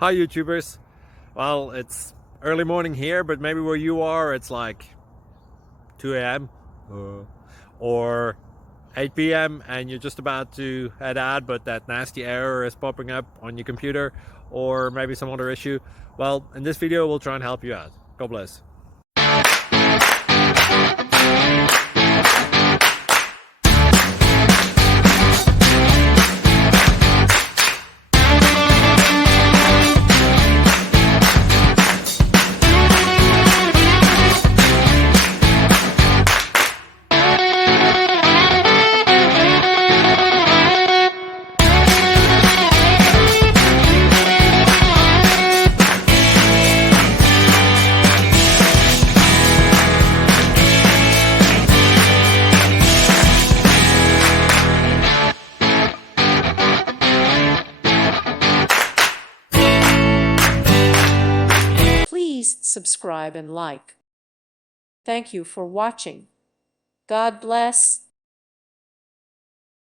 Hi YouTubers. Well, it's early morning here, but maybe where you are it's like 2 a.m. or 8 p.m. and you're just about to head out, but that nasty error is popping up on your computer, or maybe some other issue. Well, in this video we'll try and help you out. God bless. Please subscribe and like. Thank you for watching. God bless.